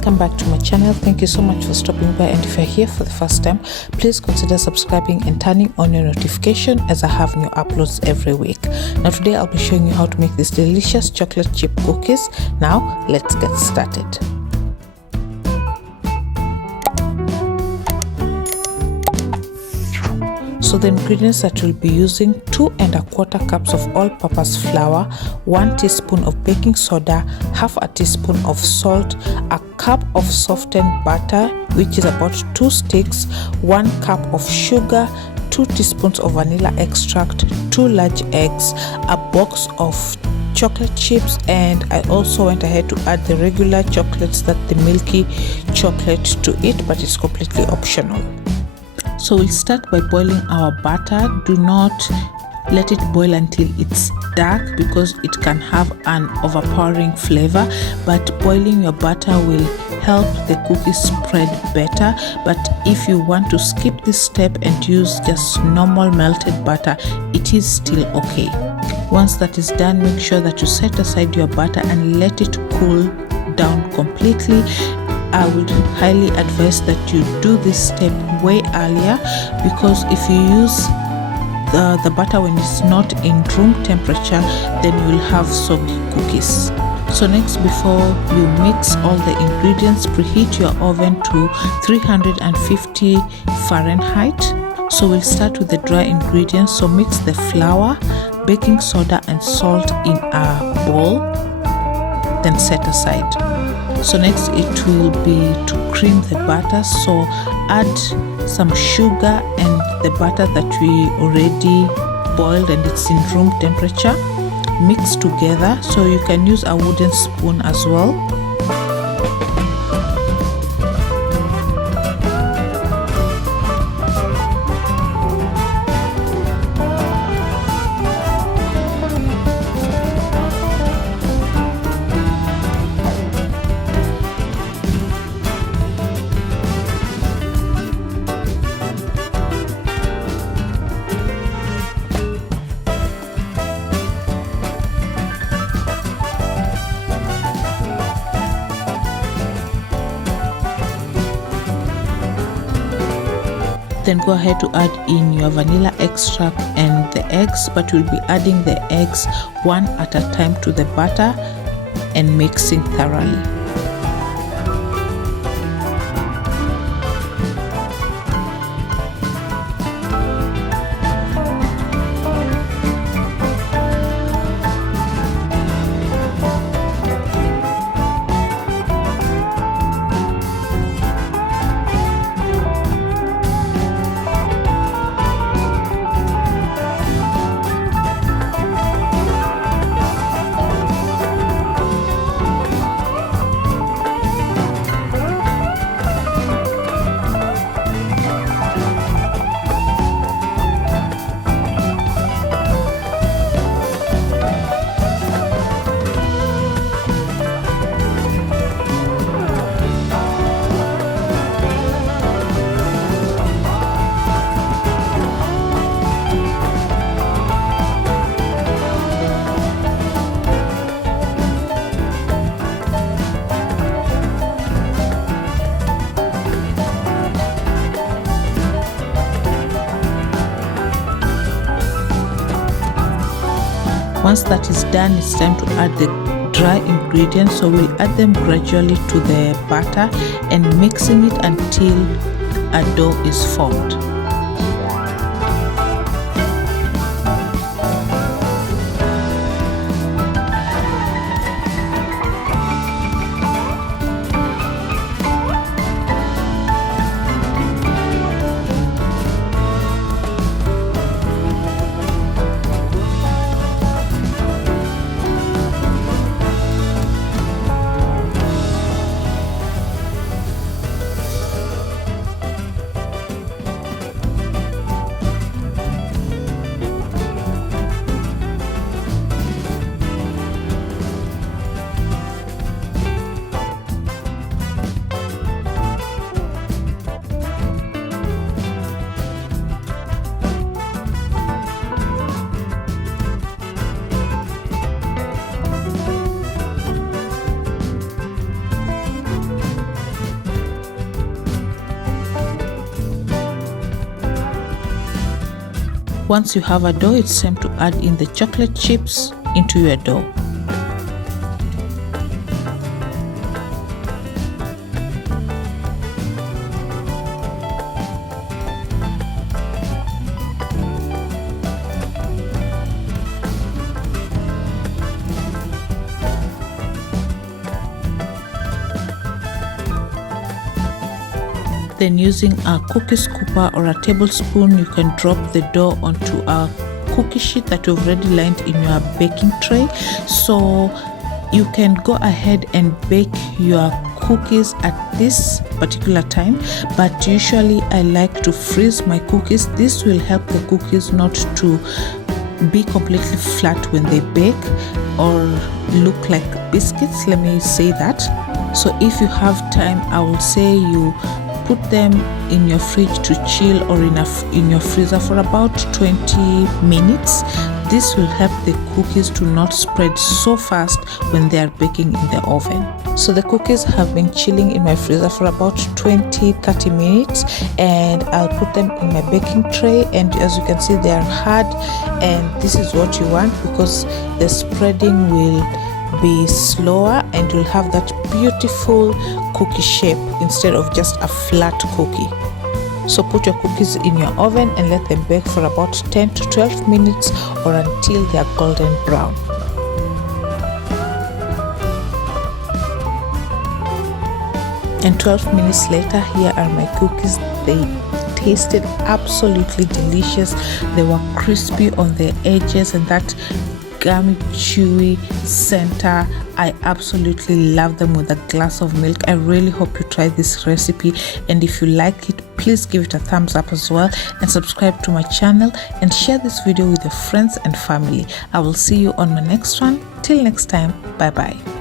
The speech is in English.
welcome back to my channel. Thank you so much for stopping by, and if you're here for the first time, please consider subscribing and turning on your notification as I have new uploads every week. Now today I'll be showing you how to make these delicious chocolate chip cookies. Now let's get started. So the ingredients that we'll be using: 2 1/4 cups of all-purpose flour, 1 teaspoon of baking soda, half a teaspoon of salt, a cup of softened butter, which is about 2 sticks, 1 cup of sugar, 2 teaspoons of vanilla extract, 2 large eggs, a box of chocolate chips, and I also went ahead to add the regular chocolates, that the milky chocolate, to it, but it's completely optional. So we'll start by boiling our butter. Do not let it boil until it's dark because it can have an overpowering flavor, but boiling your butter will help the cookies spread better. But if you want to skip this step and use just normal melted butter, it is still okay. Once that is done, make sure that you set aside your butter and let it cool down completely. I would highly advise that you do this step way earlier, because if you use the butter when it's not in room temperature, then you will have soggy cookies. So next, before you mix all the ingredients, preheat your oven to 350 Fahrenheit. So we'll start with the dry ingredients. So mix the flour, baking soda and salt in a bowl, then set aside. So next it will be to cream the butter. So add some sugar and the butter that we already boiled and it's in room temperature. Mix together. So you can use a wooden spoon as well. Then go ahead to add in your vanilla extract and the eggs, but we'll be adding the eggs one at a time to the butter and mixing thoroughly. Once that is done, it's time to add the dry ingredients. So we'll add them gradually to the batter and mixing it until a dough is formed. Once you have a dough, it's time to add in the chocolate chips into your dough. Then using a cookie scooper or a tablespoon, you can drop the dough onto a cookie sheet that you've already lined in your baking tray. So you can go ahead and bake your cookies at this particular time, but usually I like to freeze my cookies. This will help the cookies not to be completely flat when they bake or look like biscuits, let me say that. So if you have time, I will say you put them in your fridge to chill or in your freezer for about 20 minutes. This will help the cookies to not spread so fast when they are baking in the oven. So the cookies have been chilling in my freezer for about 20-30 minutes, and I'll put them in my baking tray, and as you can see, they are hard, and this is what you want because the spreading will be slower and you'll have that beautiful cookie shape instead of just a flat cookie. So put your cookies in your oven and let them bake for about 10 to 12 minutes or until they are golden brown. And 12 minutes later, here are my cookies. They tasted absolutely delicious. They were crispy on the edges and that gummy chewy center. I absolutely love them with a glass of milk. I really hope you try this recipe, and if you like it, please give it a thumbs up as well, and subscribe to my channel and share this video with your friends and family. I will see you on my next one. Till next time, bye bye.